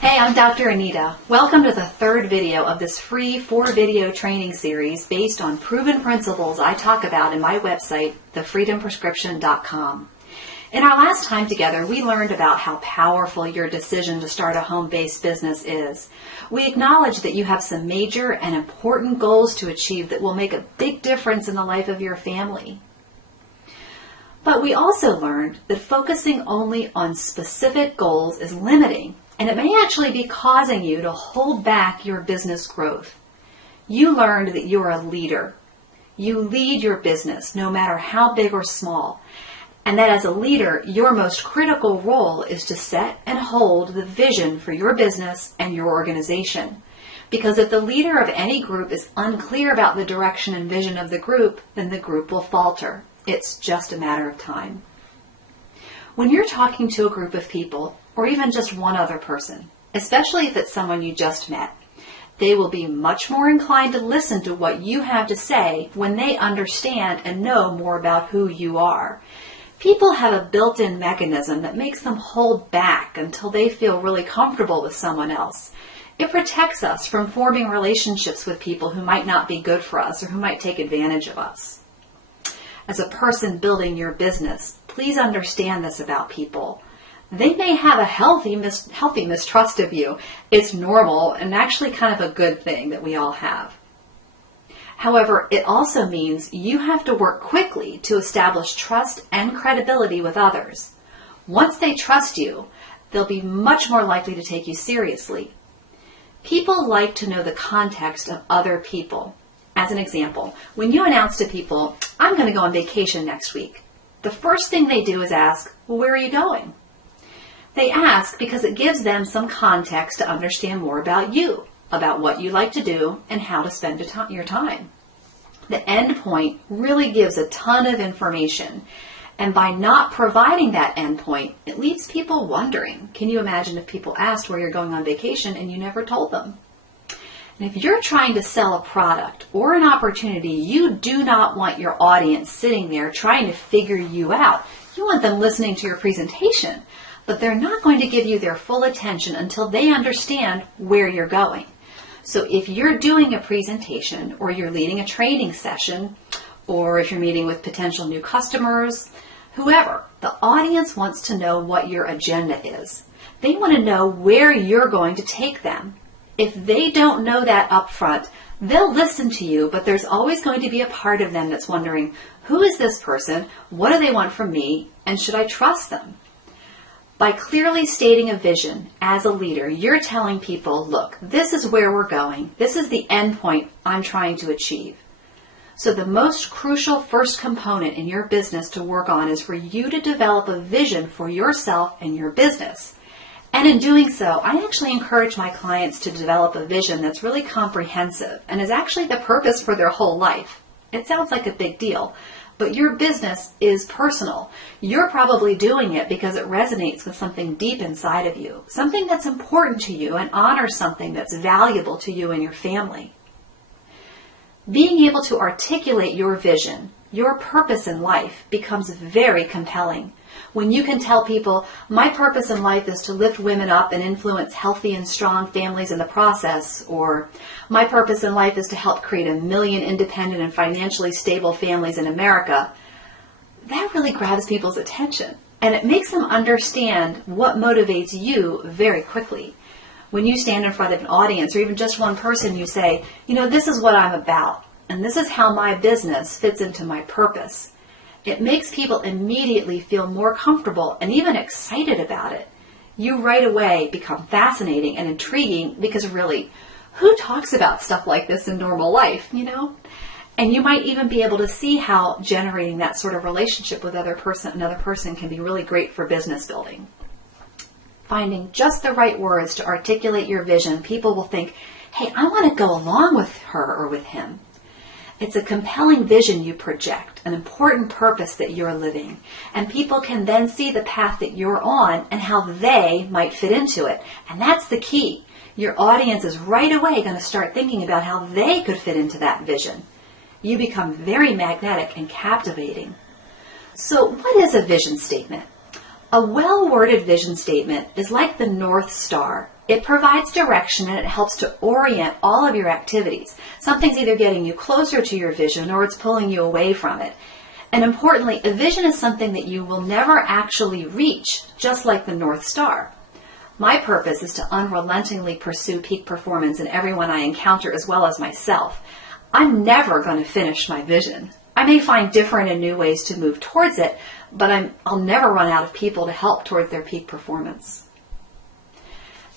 Hey, I'm Dr. Anita. Welcome to the third video of this free 4-video training series based on proven principles I talk about in my website, thefreedomprescription.com. In our last time together, we learned about how powerful your decision to start a home-based business is. We acknowledged that you have some major and important goals to achieve that will make a big difference in the life of your family. But we also learned that focusing only on specific goals is limiting, and it may actually be causing you to hold back your business growth. You learned that you're a leader. You lead your business, no matter how big or small. And that as a leader, your most critical role is to set and hold the vision for your business and your organization. Because if the leader of any group is unclear about the direction and vision of the group, then the group will falter. It's just a matter of time. When you're talking to a group of people, or even just one other person, especially if it's someone you just met, they will be much more inclined to listen to what you have to say when they understand and know more about who you are. People have a built-in mechanism that makes them hold back until they feel really comfortable with someone else. It protects us from forming relationships with people who might not be good for us or who might take advantage of us. As a person building your business, please understand this about people. They may have a healthy mistrust of you. It's normal and actually kind of a good thing that we all have. However, it also means you have to work quickly to establish trust and credibility with others. Once they trust you, they'll be much more likely to take you seriously. People like to know the context of other people. As an example, when you announce to people, "I'm going to go on vacation next week," the first thing they do is ask, "Well, where are you going?" They ask because it gives them some context to understand more about you, about what you like to do, and how to spend your time. The end point really gives a ton of information, and by not providing that end point, it leaves people wondering. Can you imagine if people asked where you're going on vacation and you never told them? And if you're trying to sell a product or an opportunity, you do not want your audience sitting there trying to figure you out. You want them listening to your presentation, but they're not going to give you their full attention until they understand where you're going. So if you're doing a presentation or you're leading a training session, or if you're meeting with potential new customers, whoever, the audience wants to know what your agenda is. They want to know where you're going to take them. If they don't know that up front, they'll listen to you, but there's always going to be a part of them that's wondering, who is this person? What do they want from me? And should I trust them? By clearly stating a vision as a leader, you're telling people, look, this is where we're going. This is the end point I'm trying to achieve. So the most crucial first component in your business to work on is for you to develop a vision for yourself and your business. And in doing so, I actually encourage my clients to develop a vision that's really comprehensive and is actually the purpose for their whole life. It sounds like a big deal, but your business is personal. You're probably doing it because it resonates with something deep inside of you, something that's important to you and honors something that's valuable to you and your family. Being able to articulate your vision, your purpose in life, becomes very compelling. When you can tell people, my purpose in life is to lift women up and influence healthy and strong families in the process, or my purpose in life is to help create 1 million independent and financially stable families in America, that really grabs people's attention. And it makes them understand what motivates you very quickly. When you stand in front of an audience, or even just one person, you say, this is what I'm about, and this is how my business fits into my purpose. It makes people immediately feel more comfortable and even excited about it. You right away become fascinating and intriguing because really, who talks about stuff like this in normal life, And you might even be able to see how generating that sort of relationship with another person can be really great for business building. Finding just the right words to articulate your vision, people will think, hey, I want to go along with her or with him. It's a compelling vision you project, an important purpose that you're living, and people can then see the path that you're on and how they might fit into it. And that's the key. Your audience is right away going to start thinking about how they could fit into that vision. You become very magnetic and captivating. So what is a vision statement? A well-worded vision statement is like the North Star, It provides direction and it helps to orient all of your activities. Something's either getting you closer to your vision or it's pulling you away from it. And importantly, a vision is something that you will never actually reach, just like the North Star. My purpose is to unrelentingly pursue peak performance in everyone I encounter as well as myself. I'm never going to finish my vision. I may find different and new ways to move towards it, but I'll never run out of people to help towards their peak performance.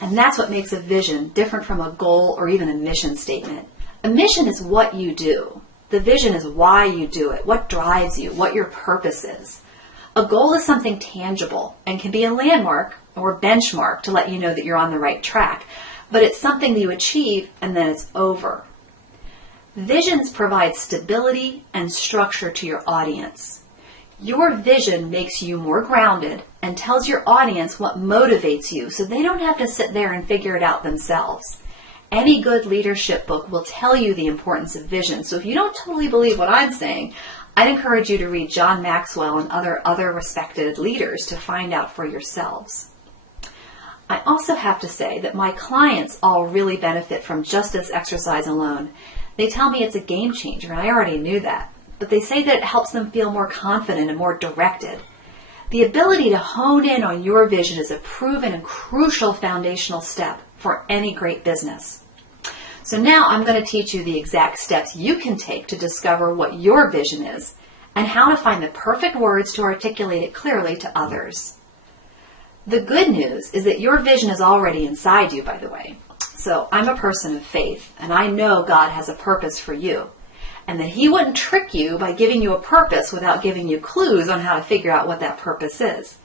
And that's what makes a vision different from a goal or even a mission statement. A mission is what you do. The vision is why you do it, what drives you, what your purpose is. A goal is something tangible and can be a landmark or benchmark to let you know that you're on the right track, but it's something that you achieve and then it's over. Visions provide stability and structure to your audience. Your vision makes you more grounded and tells your audience what motivates you so they don't have to sit there and figure it out themselves. Any good leadership book will tell you the importance of vision. So if you don't totally believe what I'm saying, I'd encourage you to read John Maxwell and other respected leaders to find out for yourselves. I also have to say that my clients all really benefit from just this exercise alone. They tell me it's a game changer, and I already knew that. But they say that it helps them feel more confident and more directed. The ability to hone in on your vision is a proven and crucial foundational step for any great business. So now I'm going to teach you the exact steps you can take to discover what your vision is and how to find the perfect words to articulate it clearly to others. The good news is that your vision is already inside you, by the way. So I'm a person of faith, and I know God has a purpose for you, and that He wouldn't trick you by giving you a purpose without giving you clues on how to figure out what that purpose is.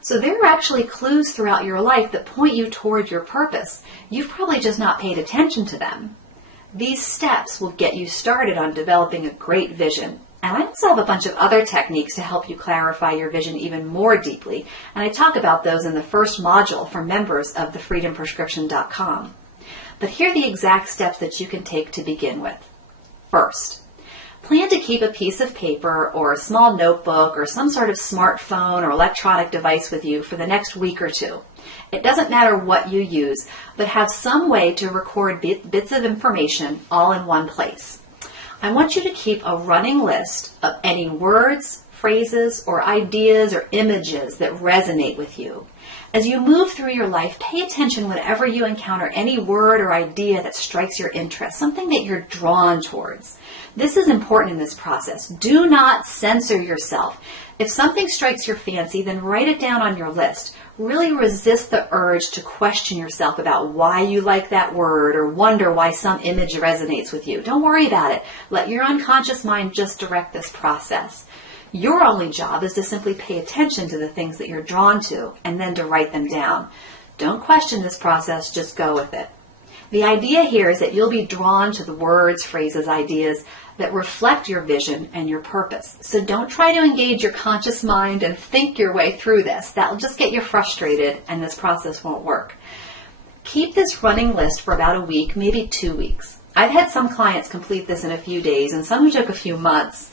So there are actually clues throughout your life that point you toward your purpose. You've probably just not paid attention to them. These steps will get you started on developing a great vision. And I also have a bunch of other techniques to help you clarify your vision even more deeply. And I talk about those in the first module for members of thefreedomprescription.com. But here are the exact steps that you can take to begin with. First, plan to keep a piece of paper or a small notebook or some sort of smartphone or electronic device with you for the next week or two. It doesn't matter what you use, but have some way to record bits of information all in one place. I want you to keep a running list of any words, phrases, or ideas or images that resonate with you. As you move through your life, pay attention whenever you encounter any word or idea that strikes your interest, something that you're drawn towards. This is important in this process. Do not censor yourself. If something strikes your fancy, then write it down on your list. Really resist the urge to question yourself about why you like that word or wonder why some image resonates with you. Don't worry about it. Let your unconscious mind just direct this process. Your only job is to simply pay attention to the things that you're drawn to and then to write them down. Don't question this process, just go with it. The idea here is that you'll be drawn to the words, phrases, ideas that reflect your vision and your purpose. So don't try to engage your conscious mind and think your way through this. That'll just get you frustrated and this process won't work. Keep this running list for about a week, maybe 2 weeks. I've had some clients complete this in a few days and some who took a few months.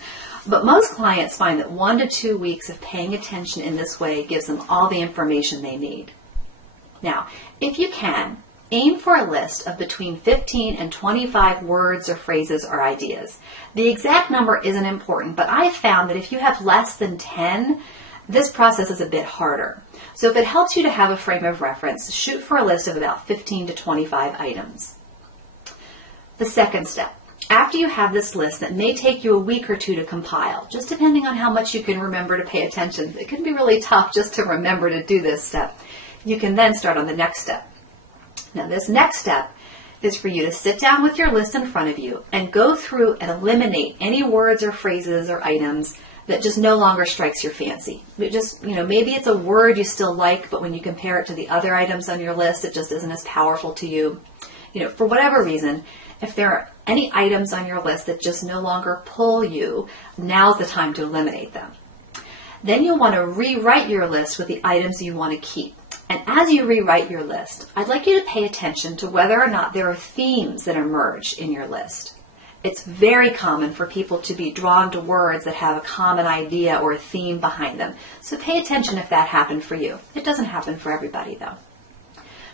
But most clients find that 1 to 2 weeks of paying attention in this way gives them all the information they need. Now, if you can, aim for a list of between 15 and 25 words or phrases or ideas. The exact number isn't important, but I've found that if you have less than 10, this process is a bit harder. So if it helps you to have a frame of reference, shoot for a list of about 15 to 25 items. The second step. After you have this list that may take you a week or 2 to compile, just depending on how much you can remember to pay attention, it can be really tough just to remember to do this step. You can then start on the next step. Now this next step is for you to sit down with your list in front of you and go through and eliminate any words or phrases or items that just no longer strikes your fancy. Maybe it's a word you still like, but when you compare it to the other items on your list, it just isn't as powerful to you. For whatever reason, if there are any items on your list that just no longer pull you, now's the time to eliminate them. Then you'll want to rewrite your list with the items you want to keep. And as you rewrite your list, I'd like you to pay attention to whether or not there are themes that emerge in your list. It's very common for people to be drawn to words that have a common idea or a theme behind them. So pay attention if that happened for you. It doesn't happen for everybody, though.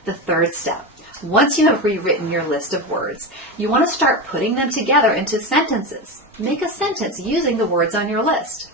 The third step. Once you have rewritten your list of words, you want to start putting them together into sentences. Make a sentence using the words on your list.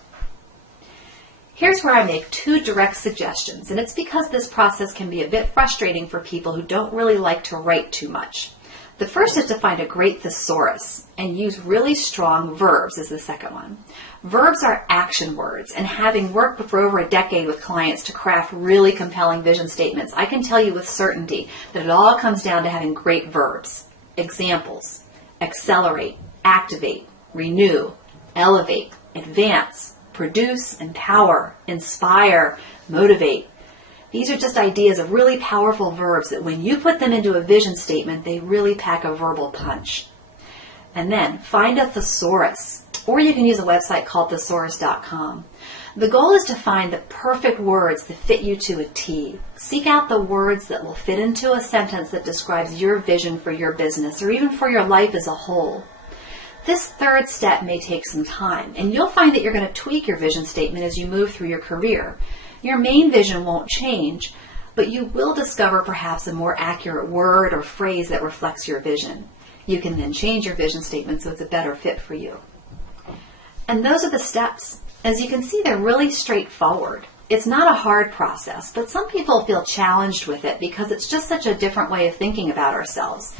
Here's where I make 2 direct suggestions, and it's because this process can be a bit frustrating for people who don't really like to write too much. The first is to find a great thesaurus and use really strong verbs is the second one. Verbs are action words, and having worked for over a decade with clients to craft really compelling vision statements, I can tell you with certainty that it all comes down to having great verbs. Examples: accelerate, activate, renew, elevate, advance, produce, empower, inspire, motivate. These are just ideas of really powerful verbs that when you put them into a vision statement, they really pack a verbal punch. And then find a thesaurus, or you can use a website called thesaurus.com. The goal is to find the perfect words that fit you to a T. Seek out the words that will fit into a sentence that describes your vision for your business or even for your life as a whole. This third step may take some time, and you'll find that you're going to tweak your vision statement as you move through your career. Your main vision won't change, but you will discover perhaps a more accurate word or phrase that reflects your vision. You can then change your vision statement so it's a better fit for you. And those are the steps. As you can see, they're really straightforward. It's not a hard process, but some people feel challenged with it because it's just such a different way of thinking about ourselves.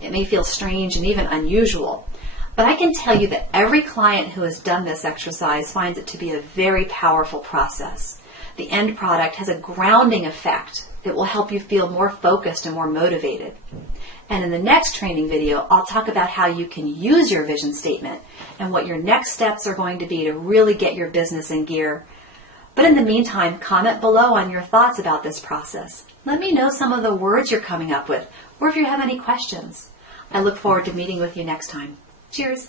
It may feel strange and even unusual. But I can tell you that every client who has done this exercise finds it to be a very powerful process. The end product has a grounding effect that will help you feel more focused and more motivated. And in the next training video, I'll talk about how you can use your vision statement and what your next steps are going to be to really get your business in gear. But in the meantime, comment below on your thoughts about this process. Let me know some of the words you're coming up with, or if you have any questions. I look forward to meeting with you next time. Cheers!